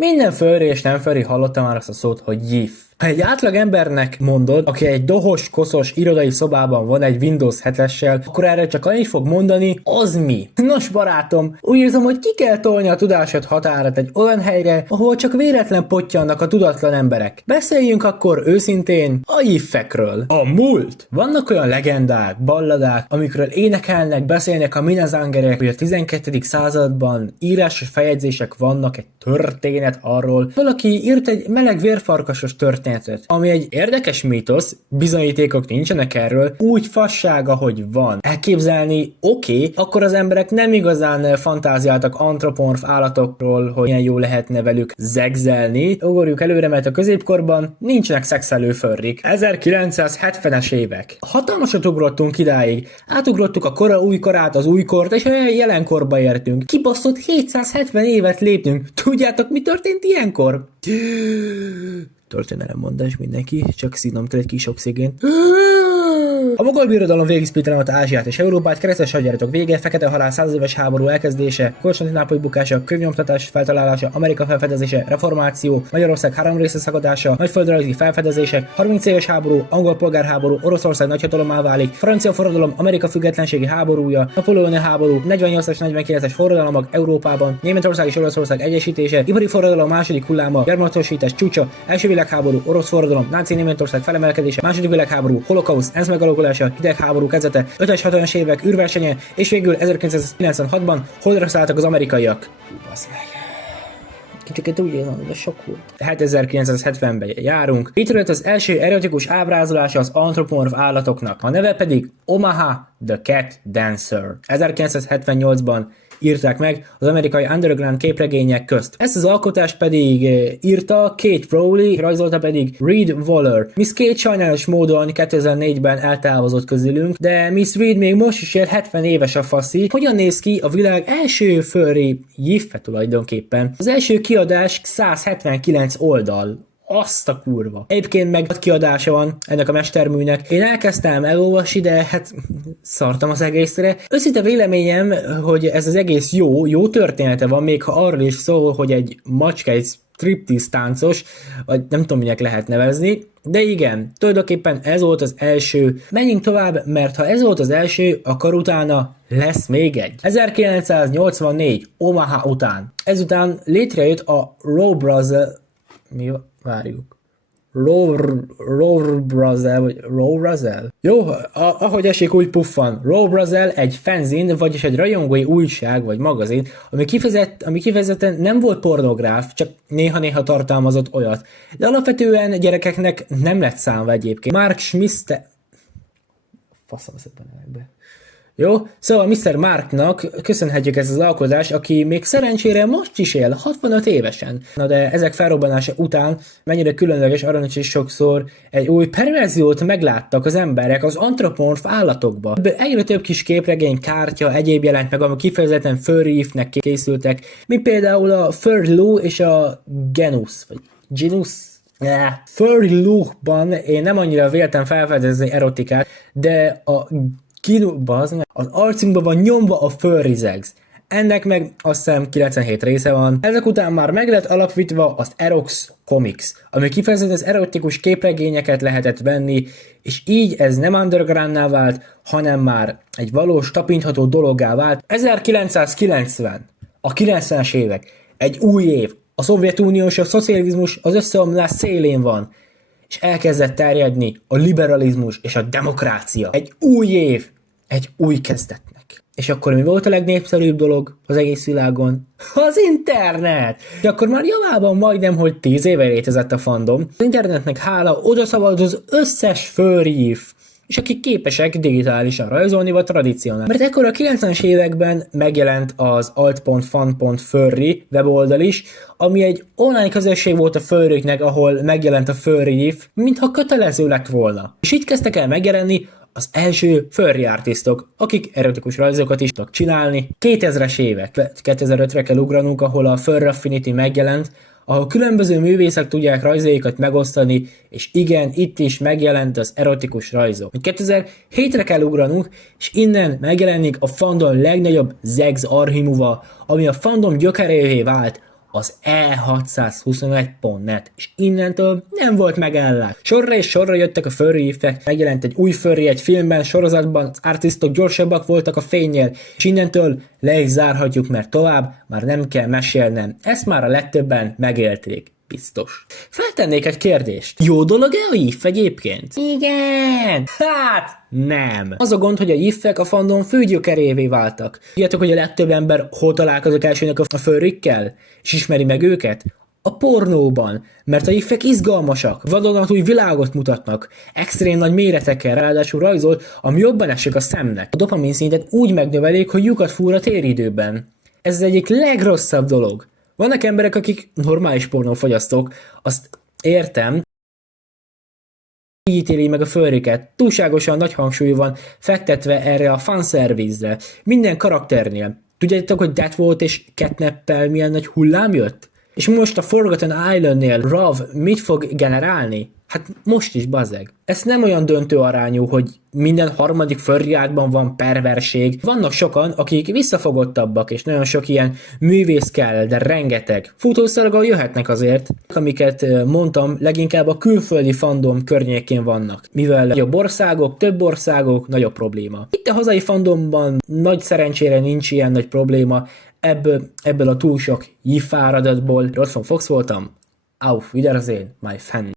Minden furry és nem furry hallotta már azt a szót, hogy GIF. Ha egy átlag embernek mondod, aki egy dohos, koszos irodai szobában van egy Windows 7-essel, akkor erre csak annyit fog mondani, az mi? Nos barátom, úgy érzem, hogy ki kell tolni a tudásod határát egy olyan helyre, ahol csak véletlen pottyannak a tudatlan emberek. Beszéljünk akkor őszintén a GIF-ekről. A múlt! Vannak olyan legendák, balladák, amikről énekelnek, beszélnek a minazangerek, hogy a 12. században írásos feljegyzések vannak, egy történet arról. Valaki írt egy meleg vérfarkasos történetet, ami egy érdekes mítosz, bizonyítékok nincsenek erről, úgy fassága, hogy van. Elképzelni oké, akkor az emberek nem igazán fantáziáltak antropomorf állatokról, hogy milyen jó lehetne velük zegzelni. Ugorjuk előre, mert a középkorban nincsenek szexelő furrik. 1970-es évek. Hatalmasat ugrottunk idáig. Átugrottuk a kora újkorát, az újkort, és a jelenkorba értünk. Kibaszott 770 évet léptünk. Tudjátok, mi történt ilyenkor? Történelemmondás mindenki, csak színom egy kis oxigén. A mogol birodalom végigszplittelte Ázsiát és Európát, keresztes hadjáratok vége, fekete halál, 100 éves háború elkezdése, Konstantinápoly bukása, könyvnyomtatás feltalálása, Amerika felfedezése, reformáció, Magyarország 3 része szakadása, nagyföldrajzi felfedezések, 30 éves háború, angol polgárháború, Oroszország nagyhatalommá válik, francia forradalom, Amerika függetlenségi háborúja, Napóleoni háború, 48-as, 49-es forradalmak Európában, Németország és Oroszország egyesítése, ipari forradalom második hulláma, gyarmatosítás csúcsa, első világháború, orosz forradalom, náci Németország felemelkedése, második világháború, holokauszt, ENSZ megalakulása, hidegháború kezdete, 50-es 60-as évek űrversenye, és végül 1996-ban holdra szálltak az amerikaiak. Basz meg. Kicsit úgy érzem, hogy sok volt. Hát 1970-ben járunk. Itt jött az első erotikus ábrázolása az antropomorf állatoknak. A neve pedig Omaha the Cat Dancer. 1978-ban írták meg az amerikai underground képregények közt. Ezt az alkotást pedig írta Kate Rowley, rajzolta pedig Reed Waller. Miss Kate sajnálatos módon 2004-ben eltávozott közülünk, de Miss Reed még most is él, 70 éves a faszi. Hogyan néz ki a világ első furry GIF-e tulajdonképpen? Az első kiadás 179 oldal. Azt a kurva. Egyébként meg kiadása van ennek a mesterműnek. Én elkezdtem elolvasni, de hát szartam az egészre. Őszinte véleményem, hogy ez az egész jó története van, még ha arról is szól, hogy egy macska, egy striptease táncos, vagy nem tudom, minek lehet nevezni, de igen, tulajdonképpen ez volt az első. Menjünk tovább, mert ha ez volt az első, akkor utána lesz még egy. 1984, Omaha után. Ezután létrejött a Rowe Brothers. Mi várjuk. Rowe Brothers, vagy Rowe Brothers? Jó, ahogy esik, úgy puffan. Rowe Brothers egy fanzine, vagyis egy rajongói újság, vagy magazin, ami kifejezetten nem volt pornográf, csak néha-néha tartalmazott olyat. De alapvetően gyerekeknek nem lett számva egyébként. Mark Schmidt... Faszom szépen be. Jó, szóval Mr. Marknak köszönhetjük ezt az alkotást, aki még szerencsére most is él, 65 évesen. Na de ezek felrobbanása után mennyire különleges, aranyos is sokszor egy új perverziót megláttak az emberek az antropomorf állatokba. Egyre több kis képregény, kártya, egyéb jelent meg, ami kifejezetten furry-nek készültek, mint például a Furry és a Genus, vagy Genus. Furry Loo-ban én nem annyira véltem felfedezni erotikát, de a az arcunkban van nyomva a furry sex. Ennek meg azt hiszem 97 része van. Ezek után már meg lett alapítva az Erox Comics, ami kifejezetten az erotikus képregényeket lehetett venni, és így ez nem undergroundná vált, hanem már egy valós, tapintható dologgá vált. 1990, a 90-es évek, egy új év, a Szovjetunió és a szocializmus az összeomlás szélén van, és elkezdett terjedni a liberalizmus és a demokrácia. Egy új év, egy új kezdetnek. És akkor mi volt a legnépszerűbb dolog az egész világon? Az internet! De akkor már javában majdnem, hogy 10 éve létezett a fandom. Az internetnek hála odaszabad az összes furry, és akik képesek digitálisan rajzolni, vagy tradicionális. Mert ekkor a 90-es években megjelent az alt.fan.furry weboldal is, ami egy online közösség volt a furryknek, ahol megjelent a furry, mintha kötelező lett volna. És itt kezdtek el megjelenni az első furry artistok, akik erotikus rajzokat is tudtak csinálni. 2000-es évek, 2005-re kell ugranunk, ahol a Furry Affinity megjelent, ahol különböző művészek tudják rajzaikat megosztani, és igen, itt is megjelent az erotikus rajzok. 2007-re kell ugranunk, és innen megjelenik a fandom legnagyobb Zegs archívuma, ami a fandom gyökerévé vált, az E621.net, és innentől nem volt megállás. Sorra és sorra jöttek a furry ifek, megjelent egy új furry egy filmben, sorozatban, az artistok gyorsabbak voltak a fénnyel, és innentől le is zárhatjuk, mert tovább már nem kell mesélnem. Ezt már a legtöbben megélték. Biztos. Feltennék egy kérdést. Jó dolog-e a IF egyébként? Igen! Hát, nem. Az a gond, hogy a IF-ek a fandom főgyökerévé váltak. Tudjátok, hogy a legtöbb ember hol találkozik elsőnek a furrikkel? És ismeri meg őket? A pornóban, mert a IF-ek izgalmasak, vadonatúj világot mutatnak, extrém nagy méretekkel, ráadásul rajzol, ami jobban esik a szemnek. A dopamin szintet úgy megnövelik, hogy lyukat fúr a téridőben. Ez az egyik legrosszabb dolog. Vannak emberek, akik normális pornófogyasztók, azt értem, így ítéli meg a furriket. Túlságosan nagy hangsúly van fektetve erre a fanszervizre. Minden karakternél. Tudjátok, hogy Deathwolf és Catnappel milyen nagy hullám jött? És most a Forgotten Islandnél Rav mit fog generálni? Hát most is, bazeg. Ez nem olyan döntő arányú, hogy minden harmadik furryádban van perverség. Vannak sokan, akik visszafogottabbak, és nagyon sok ilyen művész kell, de rengeteg. Futószalaggal jöhetnek azért, amiket mondtam, leginkább a külföldi fandom környékén vannak. Mivel nagyobb országok, több országok, nagyobb probléma. Itt a hazai fandomban nagy szerencsére nincs ilyen nagy probléma, ebből a túl sok jifáradatból. Ott van Fox voltam. Auf Wiedersehen, my fan.